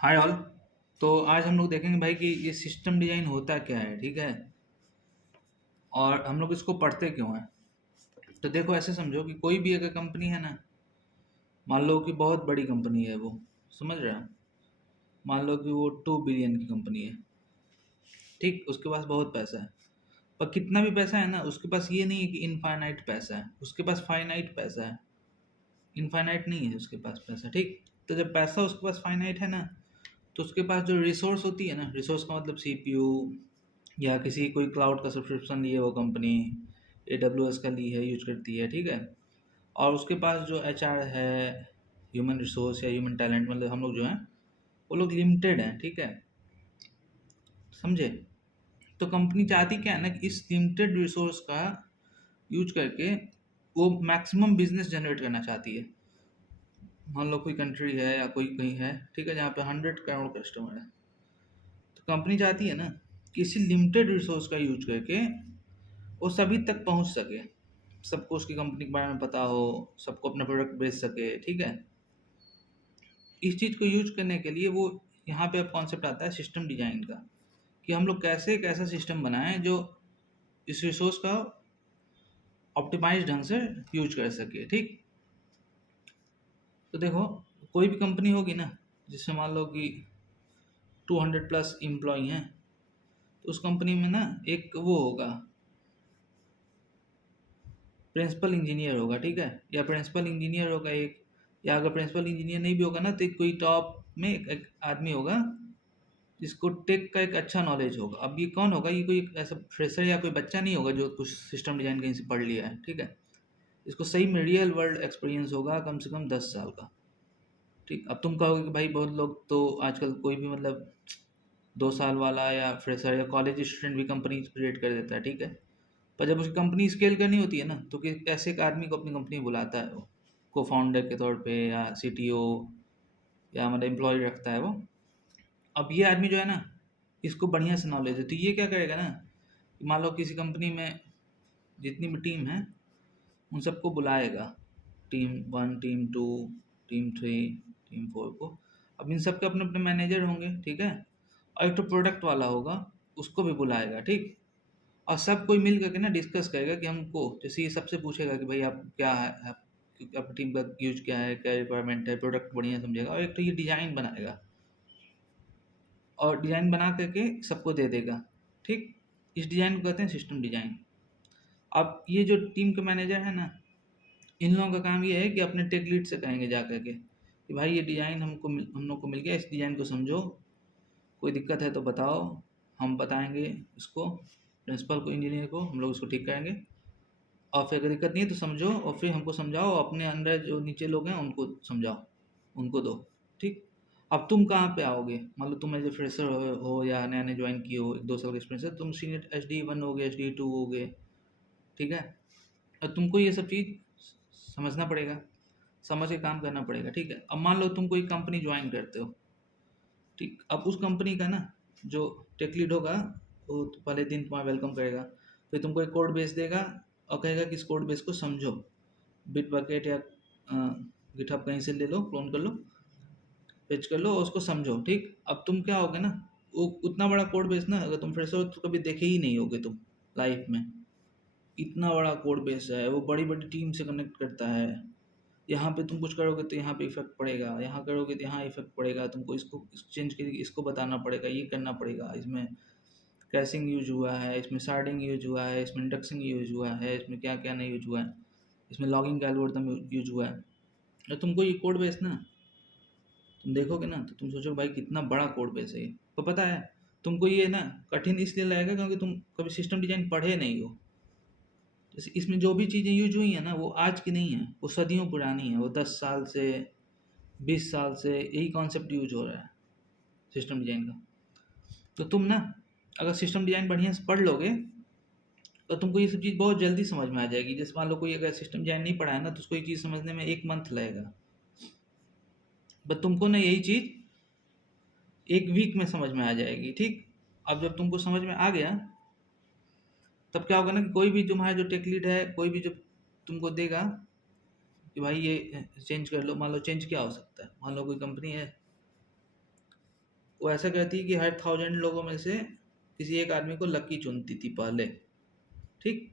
Hi all. तो आज हम लोग देखेंगे भाई कि ये सिस्टम डिजाइन होता क्या है, ठीक है। और हम लोग इसको पढ़ते क्यों हैं। तो देखो, ऐसे समझो कि कोई भी अगर कंपनी है ना, मान लो कि बहुत बड़ी कंपनी है वो, समझ रहे हैं। मान लो कि वो 2 बिलियन की कंपनी है, ठीक। उसके पास बहुत पैसा है, पर कितना भी पैसा है ना, उसके पास ये नहीं है कि इनफाइनाइट पैसा है। उसके पास फाइनाइट पैसा है, इनफाइनाइट नहीं है उसके पास पैसा, ठीक। तो जब पैसा उसके पास फाइनाइट है ना, तो उसके पास जो रिसोर्स होती है ना, रिसोर्स का मतलब सीपीयू, या किसी कोई क्लाउड का सब्सक्रिप्शन लिए वो कंपनी AWS का ली है, यूज करती है, ठीक है। और उसके पास जो HR है, ह्यूमन रिसोर्स या ह्यूमन टैलेंट, मतलब हम लोग जो हैं वो लोग लिमिटेड हैं, ठीक है। समझे। तो कंपनी चाहती क्या है ना कि इस लिमिटेड रिसोर्स का यूज करके वो मैक्सिमम बिजनेस जनरेट करना चाहती है। मान लो कोई कंट्री है या कोई कहीं है, ठीक है, जहाँ पे 100 करोड़ कस्टमर है। तो कंपनी चाहती है ना कि इसी लिमिटेड रिसोर्स का यूज करके वो सभी तक पहुंच सके, सबको उसकी कंपनी के बारे में पता हो, सबको अपना प्रोडक्ट बेच सके, ठीक है। इस चीज़ को यूज करने के लिए वो यहाँ पे अब कॉन्सेप्ट आता है सिस्टम डिजाइन का, कि हम लोग कैसे एक ऐसा सिस्टम बनाएं जो इस रिसोर्स का ऑप्टिमाइज ढंग से यूज कर सके, ठीक। तो देखो, कोई भी कंपनी होगी ना जिसमें मान लो कि 200+ एम्प्लॉई हैं, तो उस कंपनी में ना एक वो होगा, प्रिंसिपल इंजीनियर होगा, ठीक है। या प्रिंसिपल इंजीनियर होगा एक, या अगर प्रिंसिपल इंजीनियर नहीं भी होगा ना, तो कोई टॉप में एक आदमी होगा जिसको टेक का एक अच्छा नॉलेज होगा। अब ये कौन होगा, ये कोई ऐसा फ्रेशर या कोई बच्चा नहीं होगा जो कुछ सिस्टम डिजाइन कहीं से पढ़ लिया है, ठीक है। इसको सही में रियल वर्ल्ड एक्सपीरियंस होगा, कम से कम 10 साल का, ठीक। अब तुम कहोगे कि भाई बहुत लोग तो आजकल कोई भी मतलब 2 साल वाला या फ्रेशर या कॉलेज स्टूडेंट भी कंपनी क्रिएट कर देता है, ठीक है। पर जब उसकी कंपनी स्केल करनी होती है ना, तो ऐसे एक आदमी को अपनी कंपनी बुलाता है वो, को फाउंडर के तौर पे या CTO, या मतलब एम्प्लॉय रखता है वो। अब ये आदमी जो है ना, इसको बढ़िया से नॉलेज है, तो ये क्या करेगा ना कि मान लो किसी कंपनी में जितनी भी टीम है उन सबको बुलाएगा, टीम 1, टीम 2, टीम 3, टीम 4 को। अब इन सब के अपने अपने मैनेजर होंगे, ठीक है। और एक तो प्रोडक्ट वाला होगा, उसको भी बुलाएगा, ठीक। और सब कोई मिल करके ना डिस्कस करेगा कि हमको, जैसे ये सबसे पूछेगा कि भाई आप क्या है, आप टीम का यूज क्या है, क्या रिक्वायरमेंट है, प्रोडक्ट बढ़िया समझेगा। और एक तो ये डिजाइन बनाएगा, और डिजाइन बना करके सबको दे देगा, ठीक। इस डिजाइन को कहते हैं सिस्टम डिजाइन। अब ये जो टीम के मैनेजर है ना, इन लोगों का काम ये है कि अपने टेक लीड से कहेंगे जा करके कि भाई ये डिजाइन हम लोग को मिल गया, इस डिजाइन को समझो, कोई दिक्कत है तो बताओ, हम बताएंगे इसको प्रिंसिपल को, इंजीनियर को, हम लोग इसको ठीक करेंगे। और फिर अगर दिक्कत नहीं है तो समझो, और फिर हमको समझाओ, अपने अंडर जो नीचे लोग हैं उनको समझाओ, उनको दो, ठीक। अब तुम कहाँ पे आओगे, मान लो तुम एज ए फ्रेशर हो या नया नया ज्वाइन किए हो, 1-2 साल का एक्सपीरियंस है, तुम सीनियर HD1 हो गए, HD2 हो गए, ठीक है। और तुमको ये सब चीज़ समझना पड़ेगा, समझ के काम करना पड़ेगा, ठीक है। अब मान लो तुम कोई कंपनी ज्वाइन करते हो, ठीक। अब उस कंपनी का ना जो टेक लीड होगा, वो तो पहले दिन तुम्हारा वेलकम करेगा, फिर तुमको एक कोड बेस देगा और कहेगा कि इस कोड बेस को समझो, बिट बकेट या गिटहब कहीं से ले लो, क्लोन कर लो, पेच कर लो और उसको समझो, ठीक। अब तुम क्या होगे ना, वो उतना बड़ा कोड बेस ना, अगर तुम फ्रेशर हो तो कभी देखे ही नहीं होगे तुम लाइफ में। इतना बड़ा कोड बेस है, वो बड़ी बड़ी टीम से कनेक्ट करता है। यहाँ पे तुम कुछ करोगे तो यहाँ पे इफेक्ट पड़ेगा, यहाँ करोगे तो यहाँ इफेक्ट पड़ेगा, तुमको इसको चेंज करके इसको बताना पड़ेगा, ये करना पड़ेगा, इसमें कैशिंग यूज हुआ है, इसमें शार्डिंग यूज हुआ है, इसमें इंडेक्सिंग यूज हुआ है, इसमें क्या क्या नहीं यूज हुआ है, इसमें लॉगिंग का एल्गोरिथम यूज हुआ है। और तुमको ये कोड बेस ना, तुम देखोगे ना तो तुम सोचोगे भाई कितना बड़ा कोड बेस है ये। तो पता है, तुमको ये ना कठिन इसलिए लगेगा क्योंकि तुम कभी सिस्टम डिजाइन पढ़े नहीं हो। जैसे इसमें जो भी चीज़ें यूज हुई हैं ना, वो आज की नहीं है, वो सदियों पुरानी है, वो 10 साल से 20 साल से यही कॉन्सेप्ट यूज हो रहा है सिस्टम डिजाइन का। तो तुम ना अगर सिस्टम डिजाइन बढ़िया से पढ़ लोगे तो तुमको ये सब चीज़ बहुत जल्दी समझ में आ जाएगी। जैसे मान लो कोई अगर सिस्टम डिजाइन नहीं पढ़ा है ना, तो उसको ये चीज़ समझने में 1 मंथ लगेगा, बट तुमको ना यही चीज़ 1 वीक में समझ में आ जाएगी, ठीक। अब जब तुमको समझ में आ गया, तब क्या होगा ना कि कोई भी तुम्हारा जो टेक लीड है, कोई भी जो तुमको देगा कि भाई ये चेंज कर लो, मान लो चेंज क्या हो सकता है, मान लो कोई कंपनी है वो ऐसा करती है कि हर 1000 लोगों में से किसी एक आदमी को लकी चुनती थी पहले, ठीक।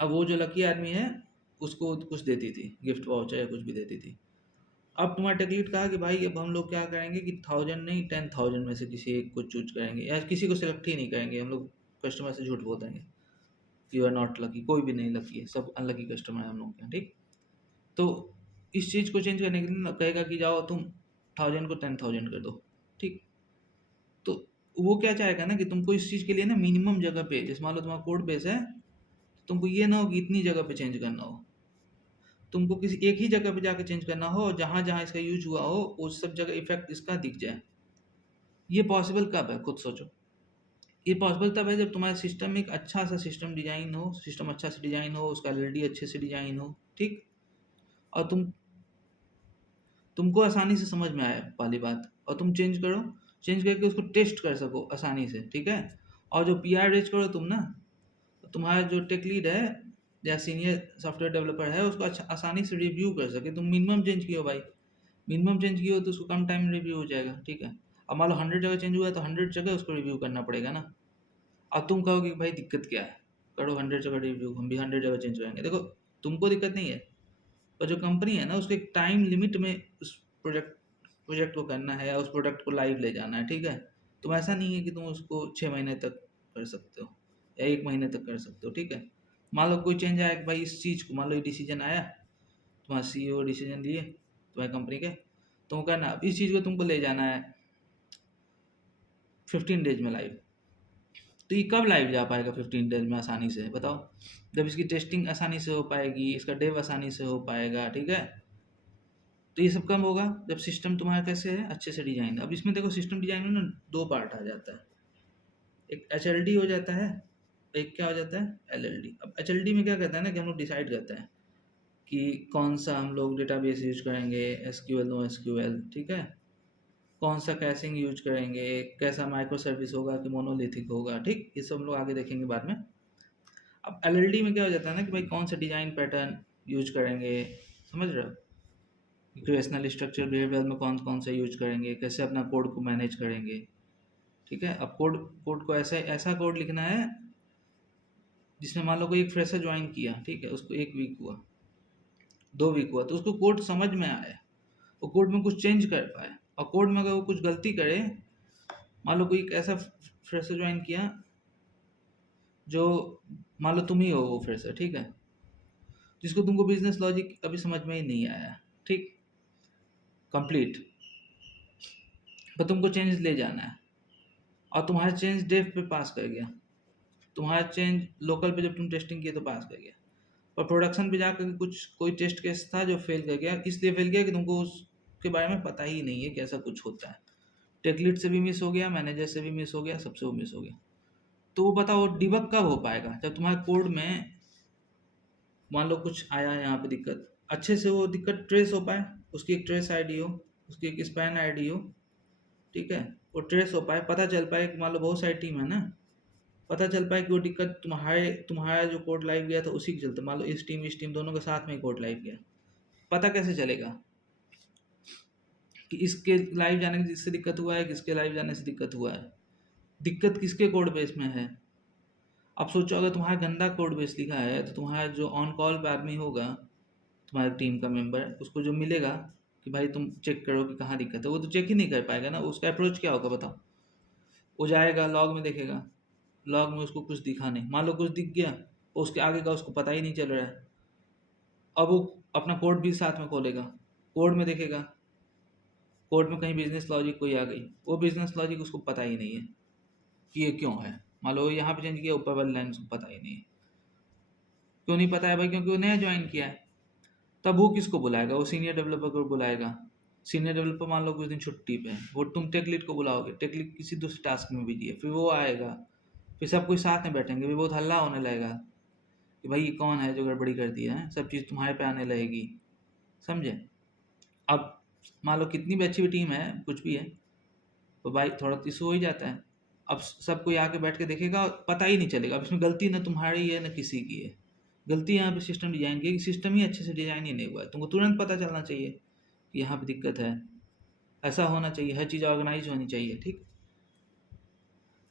अब वो जो लकी आदमी है उसको कुछ देती थी, गिफ्ट वाउचर या कुछ भी देती थी। अब तुम्हारा टेक लीड कहा कि भाई अब हम लोग क्या करेंगे कि 1000 नहीं 10,000 में से किसी एक को चूज करेंगे, या किसी को सिलेक्ट ही नहीं करेंगे, हम लोग कस्टमर से झूठ बोल देंगे, यू आर नॉट लकी, कोई भी नहीं लकी है, सब अनलकी कस्टमर है हम लोग के यहाँ, ठीक। तो इस चीज़ को चेंज करने के लिए ना कहेगा कि जाओ तुम 1000 को 10,000 कर दो, ठीक। तो वो क्या चाहेगा ना कि तुमको इस चीज़ के लिए ना मिनिमम जगह पे, जैसे मान लो तुम्हारा कोड बेस है, तुमको ये ना हो कि इतनी जगह पे चेंज करना हो, तुमको किसी एक ही जगह पे जाके चेंज करना हो, और जहाँ जहाँ इसका यूज हुआ हो उस सब जगह इफेक्ट इसका दिख जाए। ये पॉसिबल कब है, खुद सोचो। ये पॉसिबल तब है जब तुम्हारे सिस्टम में एक अच्छा सा सिस्टम डिजाइन हो, सिस्टम अच्छा से डिजाइन हो, उसका एलईडी अच्छे से डिजाइन हो, ठीक। और तुमको आसानी से समझ में आए पहली बात, और तुम चेंज करो, चेंज करके उसको टेस्ट कर सको आसानी से, ठीक है। और जो पीआर रेज करो तुम ना, तो तुम्हारा जो टेक लीड है या सीनियर सॉफ्टवेयर डेवलपर है उसको अच्छा आसानी से रिव्यू कर सके। तुम मिनिमम चेंज किए हो भाई, मिनिमम चेंज किए हो तो उसको कम टाइम में रिव्यू हो जाएगा, ठीक है। अब मान लो 100 जगह चेंज हुआ है तो 100 जगह उसको रिव्यू करना पड़ेगा ना। अब तुम कहोगे कि भाई दिक्कत क्या है, करो 100 जगह रिव्यू, हम भी 100 जगह चेंज करेंगे। देखो तुमको दिक्कत नहीं है, पर जो कंपनी है ना उसको एक टाइम लिमिट में उस प्रोजेक्ट प्रोजेक्ट को करना है या उस प्रोडक्ट को लाइव ले जाना है, ठीक है। तुम ऐसा नहीं है कि तुम उसको 6 महीने तक कर सकते हो या 1 महीने तक कर सकते हो, ठीक है। मान लो कोई चेंज आया कि भाई इस चीज़ को, मान लो ये डिसीजन आया, तुम्हारा सीईओ डिसीजन लिए तुम्हारी कंपनी के, तुम कहना अब इस चीज़ को तुमको ले जाना है 15 डेज में लाइव। तो ये कब लाइव जा पाएगा 15 डेज में आसानी से, बताओ। जब इसकी टेस्टिंग आसानी से हो पाएगी, इसका डेव आसानी से हो पाएगा, ठीक है। तो ये सब कब होगा, जब सिस्टम तुम्हारा कैसे है, अच्छे से डिजाइन। अब इसमें देखो सिस्टम डिजाइन में ना 2 पार्ट आ जाता है, एक एच हो जाता है, एक क्या हो जाता है LLD। अब एच में क्या कहता है ना कि हम लोग डिसाइड करते हैं कि कौन सा हम लोग डेटाबेस यूज करेंगे, SQL नो SQL, ठीक है। कौन सा कैशिंग यूज करेंगे, कैसा माइक्रो सर्विस होगा कि मोनोलिथिक होगा, ठीक। ये सब हम लोग आगे देखेंगे बाद में। अब LLD में क्या हो जाता है ना कि भाई कौन सा डिजाइन पैटर्न यूज करेंगे, समझ रहे हो। इक्वेशनल स्ट्रक्चर बिहेवियर में कौन कौन सा यूज करेंगे, कैसे अपना कोड को मैनेज करेंगे, ठीक है। अब कोड कोड को ऐसा ऐसा कोड लिखना है जिसमें मान लो कोई एक फ्रेशर ज्वाइन किया, ठीक है, उसको 1 वीक हुआ, 2 वीक हुआ, तो उसको कोड समझ में आए, वो कोड में कुछ चेंज कर पाए। और कोड में अगर वो कुछ गलती करे, मान लो कोई एक ऐसा फ्रेशर ज्वाइन किया जो, मान लो तुम ही हो वो फ्रेशर, ठीक है, जिसको तुमको बिजनेस लॉजिक अभी समझ में ही नहीं आया, ठीक, कंप्लीट, पर तुमको चेंज ले जाना है, और तुम्हारा चेंज डेव पे पास कर गया, तुम्हारा चेंज लोकल पे जब तुम टेस्टिंग किए तो पास कर गया, और प्रोडक्शन पे जाकर कुछ कोई टेस्ट केस था जो फेल कर गया, इसलिए फेल गया कि तुमको उसके बारे में पता ही नहीं है कि ऐसा कुछ होता है। टेक लीड से भी मिस हो गया, मैनेजर से भी मिस हो गया, सबसे वो मिस हो गया। तो वो बताओ डिबग कब हो पाएगा, जब तुम्हारे कोड में मान लो कुछ आया यहाँ पे दिक्कत, अच्छे से वो दिक्कत ट्रेस हो पाए, उसकी एक ट्रेस आईडी हो, उसकी एक स्पैन आईडी हो, ठीक है, वो ट्रेस हो पाए, पता चल पाए कि मान लो बहुत सारी टीम है ना, पता चल पाए कि वो दिक्कत तुम्हारा जो कोड लाइव गया था उसी के चलते, मान लो इस टीम दोनों के साथ में कोड लाइव गया, पता कैसे चलेगा कि इसके लाइव जाने से दिक्कत हुआ है, किसके लाइव जाने से दिक्कत हुआ है, दिक्कत किसके कोड बेस में है। अब सोचो अगर तुम्हारा गंदा कोड बेस लिखा है तो तुम्हारा जो ऑन कॉल पे आदमी होगा, तुम्हारी टीम का मेंबर, उसको जो मिलेगा कि भाई तुम चेक करो कि कहाँ दिक्कत है, वो तो चेक ही नहीं कर पाएगा ना। उसका अप्रोच क्या होगा बताओ, वो जाएगा लॉग में देखेगा, लॉग में उसको कुछ दिखा नहीं, मान लो कुछ दिख गया, उसके आगे का उसको पता ही नहीं चल रहा है। अब वो अपना कोड भी साथ में खोलेगा, कोड में देखेगा, कोड में कहीं बिजनेस लॉजिक कोई आ गई, वो बिजनेस लॉजिक उसको पता ही नहीं है कि ये क्यों है। मान लो यहाँ पे चेंज किया, ऊपर वाली लाइन उसको पता ही नहीं है। क्यों नहीं पता है भाई, क्योंकि वो नया ज्वाइन किया है। तब वो किसको बुलाएगा, वो सीनियर डेवलपर को बुलाएगा। सीनियर डेवलपर मान लो कुछ दिन छुट्टी पे है, वो तुम टेक लीड को बुलाओगे, टेक लीड किसी दूसरे टास्क में बिजी है, फिर वो आएगा, फिर सब कोई साथ में बैठेंगे, फिर बहुत हल्ला होने लगेगा कि भाई ये कौन है जो गड़बड़ी कर दिया है, सब चीज़ तुम्हारे पे आने लगेगी, समझे। अब मान लो कितनी भी अच्छी भी टीम है, कुछ भी है, तो भाई थोड़ा तो इशू हो ही जाता है। अब सब कोई आके बैठ के देखेगा, पता ही नहीं चलेगा, अब इसमें गलती ना तुम्हारी है ना किसी की है, गलती यहाँ पे सिस्टम डिजाइन की, सिस्टम ही अच्छे से डिजाइन ही नहीं हुआ है। तुमको तुरंत पता चलना चाहिए कि यहाँ पे दिक्कत है, ऐसा होना चाहिए, हर चीज़ ऑर्गेनाइज होनी चाहिए, ठीक।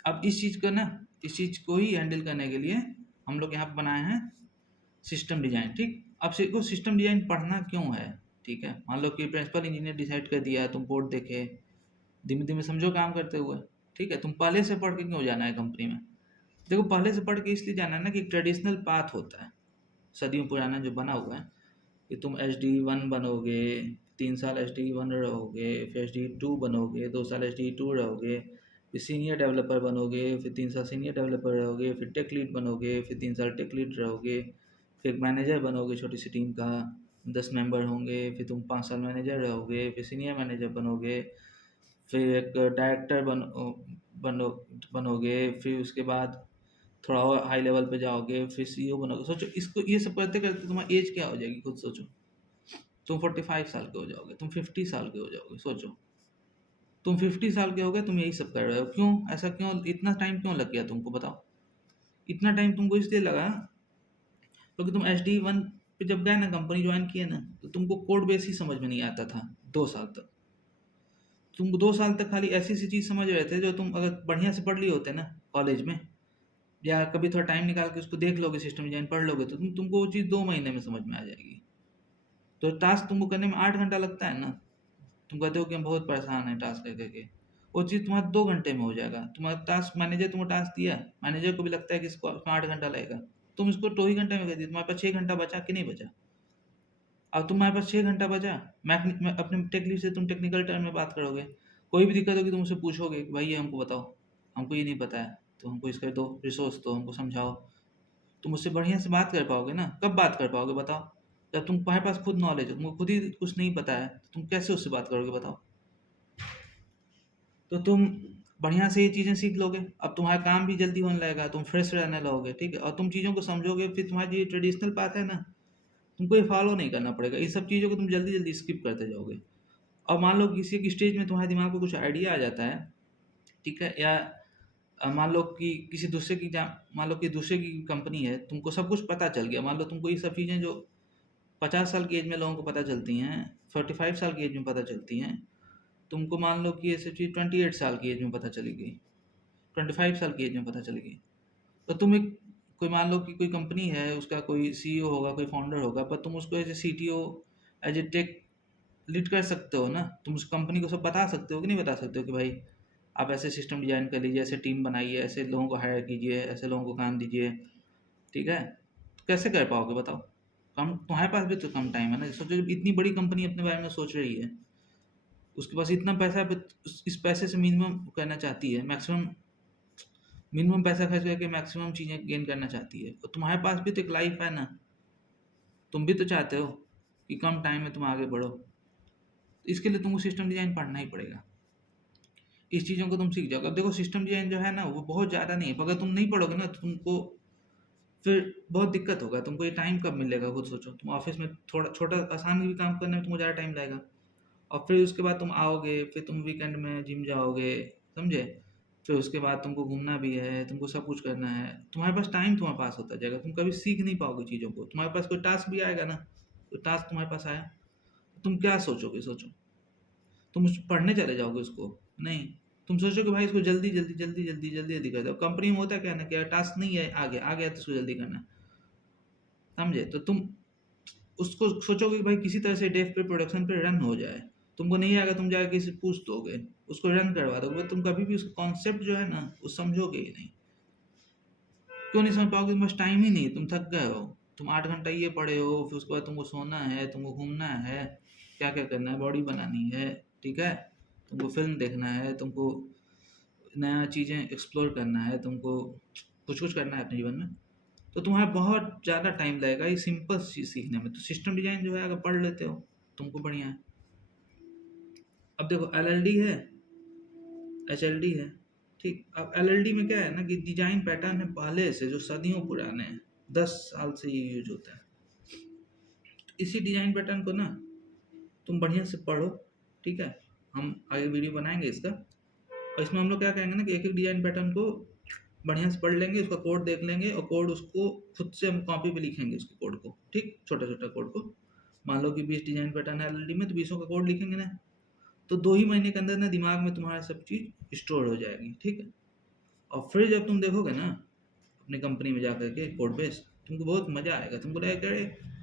अब इस चीज़ को ही हैंडल करने के लिए हम लोग यहाँ पे बनाए हैं सिस्टम डिज़ाइन, ठीक। अब को सिस्टम डिज़ाइन पढ़ना क्यों है, ठीक है। मान लो कि प्रिंसिपल इंजीनियर डिसाइड कर दिया है, तुम बोर्ड देखे, धीमे धीमे समझो काम करते हुए, ठीक है। तुम पहले से पढ़ के क्यों जाना है कंपनी में? देखो, पहले से पढ़ के इसलिए जाना है ना कि एक ट्रेडिशनल पाथ होता है सदियों पुराना जो बना हुआ है कि तुम HD1 बनोगे, 3 साल HD1 रहोगे, फिर HD2 बनोगे, 2 साल HD2 रहोगे, फिर सीनियर डेवलपर बनोगे, फिर 3 साल सीनियर डेवलपर रहोगे, फिर टेक लीड बनोगे, फिर 3 साल टेक लीड रहोगे, फिर मैनेजर बनोगे, छोटी सी टीम का 10 मेंबर होंगे, फिर तुम 5 साल मैनेजर रहोगे, फिर सीनियर मैनेजर बनोगे, फिर एक डायरेक्टर बनो बनोगे, फिर उसके बाद थोड़ा और हाई लेवल पे जाओगे, फिर CEO बनोगे। सोचो इसको, ये सब करते करते तुम्हारी एज क्या हो जाएगी, खुद सोचो। तुम 45 साल के हो जाओगे, तुम 50 साल के हो जाओगे, सोचो। तुम 50 साल के हो गए, तुम यही सब कर रहे हो, क्यों? ऐसा क्यों? इतना टाइम क्यों लग गया तुमको, बताओ। इतना टाइम तुमको इसलिए लगा क्योंकि तुम HD1 पे जब गए ना, कंपनी ज्वाइन किए ना, तो तुमको कोड बेस ही समझ में नहीं आता था 2 साल तक। तुम 2 साल तक खाली ऐसी सी चीज़ समझ रहे थे जो तुम अगर बढ़िया से पढ़ लिए होते ना कॉलेज में, या कभी थोड़ा टाइम निकाल के उसको देख लोगे, सिस्टम डिजाइन पढ़ लोगे, तो तुमको वो चीज़ 2 महीने में समझ में आ जाएगी। तो टास्क तुमको करने में 8 घंटा लगता है ना, तुम कहते हो कि हम बहुत परेशान हैं टास्क कर करके, वो चीज़ तुम्हारा 2 घंटे में हो जाएगा। तुम्हारा टास्क, मैनेजर तुमको टास्क दिया, मैनेजर को भी लगता है कि इसको 8 घंटा लगेगा, तुम इसको 2 ही घंटे में कर दिए, तुम्हारे पास 6 घंटा बचा कि नहीं बचा? अब तुम्हारे पास 6 घंटा बचा, मैं अपने टेक लीड से तुम टेक्निकल टर्म में बात करोगे, कोई भी दिक्कत होगी तुम उससे पूछोगे कि भाई ये हमको बताओ, हमको ये नहीं पता है, तो हमको इसका दो रिसोर्स दो, हमको समझाओ। तुम उससे बढ़िया से बात कर पाओगे ना? कब बात कर पाओगे बताओ? जब तुम्हारे पास खुद नॉलेज है, तुमको खुद ही कुछ नहीं पता है, तो तुम कैसे उससे बात करोगे बताओ? तो तुम बढ़िया से ये चीज़ें सीख लोगे, अब तुम्हारा काम भी जल्दी होने लगेगा, तुम फ्रेश रहने लगोगे, ठीक है। और तुम चीज़ों को समझोगे, फिर तुम्हारी ये ट्रेडिशनल पाथ है ना, तुमको ये फॉलो नहीं करना पड़ेगा, ये सब चीज़ों को तुम जल्दी जल्दी स्किप करते जाओगे। और मान लो किसी एक स्टेज में तुम्हारे दिमाग में कुछ आइडिया आ जाता है, ठीक है, या मान लो कि मान लो कि दूसरे की कंपनी है, तुमको सब कुछ पता चल गया, मान लो तुमको ये सब चीज़ें जो 50 साल की एज में लोगों को पता चलती हैं, 45 साल की एज में पता चलती हैं, तुमको मान लो कि ये सब चीज़ 28 साल की एज में पता चली गई, 25 साल की एज में पता चली गई, तो तुम एक, कोई मान लो कि कोई कंपनी है, उसका कोई CEO होगा, कोई फाउंडर होगा, पर तुम उसको as a CTO, as a tech lead कर सकते हो ना, तुम उस कंपनी को सब बता सकते हो कि नहीं बता सकते हो कि भाई आप ऐसे सिस्टम डिजाइन कर लीजिए, ऐसे टीम बनाइए, ऐसे लोगों को हायर कीजिए, ऐसे लोगों को काम दीजिए, ठीक है। तो कैसे कर पाओगे बताओ? कम, तुम्हारे पास भी तो कम टाइम है ना। सोचो जब इतनी बड़ी कंपनी अपने बारे में सोच रही है, उसके पास इतना पैसा है, इस पैसे से मिनिमम करना चाहती है, मैक्सिमम मिनिमम पैसा खर्च करके मैक्सिमम चीज़ें गेन करना चाहती है, और तुम्हारे पास भी तो एक लाइफ है ना, तुम भी तो चाहते हो कि कम टाइम में तुम आगे बढ़ो। इसके लिए तुमको सिस्टम डिजाइन पढ़ना ही पड़ेगा, इस चीज़ों को तुम सीख जाओगे। अब देखो, सिस्टम डिजाइन जो है ना, वो बहुत ज़्यादा नहीं है, अगर तुम नहीं पढ़ोगे ना, तो तुमको फिर बहुत दिक्कत होगा, तुमको ये टाइम कब मिलेगा खुद सोचो। तुम ऑफिस में थोड़ा छोटा आसान भी काम करने में तुमको ज़्यादा टाइम लगेगा, और फिर उसके बाद तुम आओगे, फिर तुम वीकेंड में जिम जाओगे, समझे? फिर उसके बाद तुमको घूमना भी है, तुमको सब कुछ करना है, तुम्हारे पास टाइम तुम्हारे पास होता जाएगा, तुम कभी सीख नहीं पाओगे चीज़ों को। तुम्हारे पास कोई टास्क भी आएगा ना, तो टास्क तुम्हारे पास आया, तुम क्या सोचोगे, सोचो। तुम उस पढ़ने चले जाओगे उसको? नहीं, तुम सोचो कि भाई इसको जल्दी जल्दी जल्दी जल्दी जल्दी जल्दी कर दो। कंपनी में होता क्या है ना, कि टास्क नहीं है, आ गया तो इसको जल्दी करना है, समझे? तो तुम उसको सोचोगे कि भाई किसी तरह से डेव पे, प्रोडक्शन पे रन हो जाए। तुमको नहीं आएगा, तुम जाके किसी से पूछ दोगे, उसको रन करवा दोगे, तुम कभी भी उसका कॉन्सेप्ट जो है ना, वो समझोगे ही नहीं। क्यों नहीं समझ पाओगे? तुम्हारे पास टाइम ही नहीं है, तुम थक गए हो, तुम 8 घंटा ये पढ़े हो, फिर उसके बाद तुमको सोना है, तुमको घूमना है, क्या क्या करना है, बॉडी बनानी है, ठीक है, तुमको फिल्म देखना है, तुमको नया चीज़ें एक्सप्लोर करना है, तुमको कुछ कुछ करना है अपने जीवन में, तो तुम्हारा बहुत ज़्यादा टाइम लगेगा ये सिंपल चीज़ सीखने में। तो सिस्टम डिजाइन जो है, अगर पढ़ लेते हो तुमको बढ़िया है। अब देखो, LLD है, HLD है, ठीक। अब LLD में क्या है ना, कि डिजाइन पैटर्न है पहले से, जो सदियों पुराने हैं, 10 साल से ये यूज होता है। इसी डिजाइन पैटर्न को ना तुम बढ़िया से पढ़ो, ठीक है। हम आगे वीडियो बनाएंगे इसका, और इसमें हम लोग क्या करेंगे ना, कि एक एक डिजाइन पैटर्न को बढ़िया से पढ़ लेंगे, उसका कोड देख लेंगे, और कोड उसको खुद से हम कॉपी पे लिखेंगे उसके कोड को, ठीक, छोटा छोटा कोड को। मान लो कि 20 डिजाइन पैटर्न है LLD में, तो 20 का कोड लिखेंगे ना, तो 2 ही महीने के अंदर ना दिमाग में तुम्हारा सब चीज़ स्टोर हो जाएगी, ठीक है? और फिर जब तुम देखोगे ना अपनी कंपनी में जाकर के कोड बेस, तुमको बहुत मज़ा आएगा। तुमको लगेगा अरे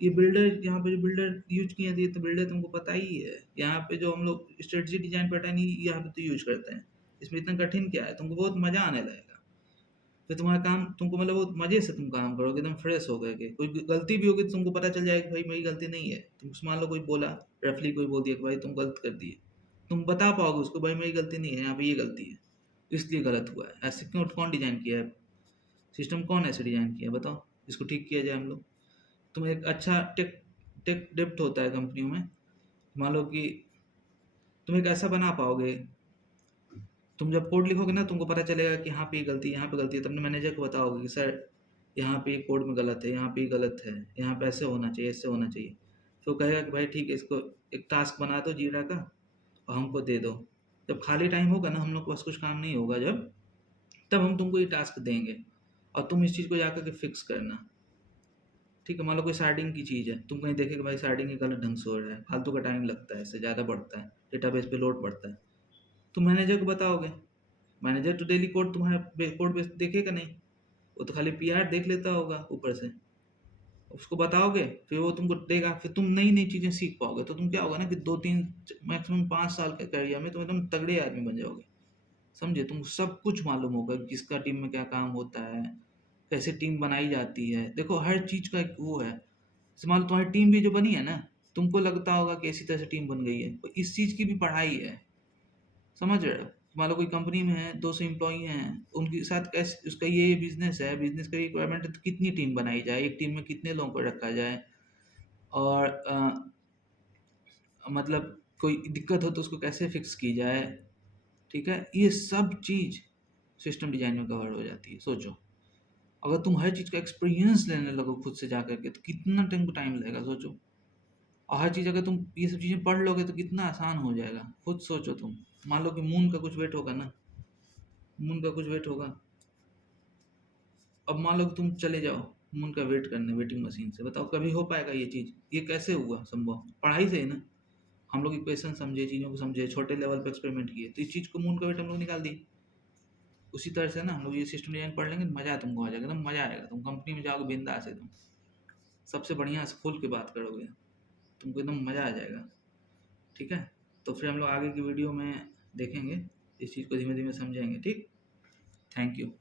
ये बिल्डर, यहाँ पे जो बिल्डर यूज़ किए थे, ये तो बिल्डर तुमको पता ही है। यहाँ पे जो हम लोग स्ट्रेटजी डिज़ाइन पैटर्न ही यहाँ पे तो यूज़ करते हैं। इसमें इतना कठिन क्या है? तुमको बहुत मज़ा आने लगेगा। फिर तुम्हारा काम तुमको मतलब बहुत मज़े से तुम काम करोगे, एकदम फ्रेश हो करके। कोई गलती भी होगी तो तुमको पता चल जाएगा कि भाई मेरी गलती नहीं है। तुम मान लो कोई बोला, रफली कोई बोल दिया कि भाई तुम गलत कर दिए, तुम बता पाओगे उसको भाई मेरी गलती नहीं है, यहाँ पे ये गलती है, इसलिए गलत हुआ है। ऐसे क्यों, कौन डिज़ाइन किया है? सिस्टम कौन ऐसे डिज़ाइन किया है बताओ? इसको ठीक किया जाए हम लोग। तुम एक अच्छा टेक टेक डेप्थ होता है कंपनियों में। मान लो कि तुम एक ऐसा बना पाओगे, तुम जब कोड लिखोगे ना तुमको पता चलेगा कि यहाँ पे ये गलती है, यहाँ पे गलती है। तुम अपने मैनेजर को बताओगे कि सर यहाँ पे ये कोड में गलत है, यहाँ पे ये गलत है, यहाँ पे ऐसे होना चाहिए, ऐसे होना चाहिए। तो कहेगा कि भाई ठीक है, इसको एक टास्क बना दो जीरा का और हमको दे दो। जब खाली टाइम होगा ना, हम लोग के पास कुछ काम नहीं होगा जब, तब हम तुमको ये टास्क देंगे और तुम इस चीज़ को जाकर के फिक्स करना। ठीक है, मान लो कोई शार्डिंग की चीज़ है, तुम कहीं देखे कि भाई शार्डिंग ही गलत ढंग से हो रहा है, फालतू का टाइम लगता है, इससे ज़्यादा बढ़ता है, डेटाबेस पे लोड पड़ता है, तुम मैनेजर को बताओगे। मैनेजर तो डेली कोड तुम्हारा कोड बेस देखेगा नहीं, वो तो खाली पीआर देख लेता होगा ऊपर से। उसको बताओगे, फिर वो तुमको देगा, फिर तुम नई नई चीज़ें सीख पाओगे। तो तुम क्या होगा ना कि 2-3 मैक्सिमम 5 साल के करियर में तुम एकदम तगड़े आदमी बन जाओगे। समझे? तुमको सब कुछ मालूम होगा कि किसका टीम में क्या काम होता है, कैसे टीम बनाई जाती है। देखो हर चीज़ का एक वो है। जैसे मान लो तुम्हारी टीम भी जो बनी है ना, तुमको लगता होगा कि इसी तरह से टीम बन गई है, तो इस चीज़ की भी पढ़ाई है। समझ रहे हो? मान लो कोई कंपनी में है, 200 एम्प्लॉई हैं, उनके साथ कैसे, उसका ये बिजनेस है, बिजनेस का रिक्वायरमेंट है, तो कितनी टीम बनाई जाए, एक टीम में कितने लोगों को रखा जाए, और मतलब कोई दिक्कत हो तो उसको कैसे फिक्स की जाए। ठीक है, ये सब चीज़ सिस्टम डिजाइन में कवर हो जाती है। सोचो अगर तुम हर चीज़ का एक्सपीरियंस लेने लगो खुद से जा करके, तो कितना टाइम लगेगा सोचो। और हर चीज़ अगर तुम ये सब चीज़ें पढ़ लोगे तो कितना आसान हो जाएगा। खुद सोचो तुम, मान लो कि मून का कुछ वेट होगा ना, मून का कुछ वेट होगा। अब मान लो कि तुम चले जाओ मून का वेट करने वेटिंग मशीन से, बताओ कभी हो पाएगा ये चीज़? ये कैसे हुआ संभव? पढ़ाई से ही ना। हम लोग इक्वेशन समझे, चीज़ों को समझे, छोटे लेवल पे एक्सपेरिमेंट किए, तो इस चीज़ को मून का वेट हम लोग निकाल दिए। उसी तरह से ना हम लोग ये सिस्टम डिजाइन पढ़ लेंगे, मज़ा तुमको आ जाएगा, एकदम मज़ा आएगा। तुम कंपनी में जाओगे बिंदास एकदम, सबसे बढ़िया से खोल के बात करोगे, तुमको एकदम मज़ा आ जाएगा। ठीक है, तो फिर हम लोग आगे की वीडियो में देखेंगे, इस चीज़ को धीमे धीमे समझेंगे। ठीक, थैंक यू।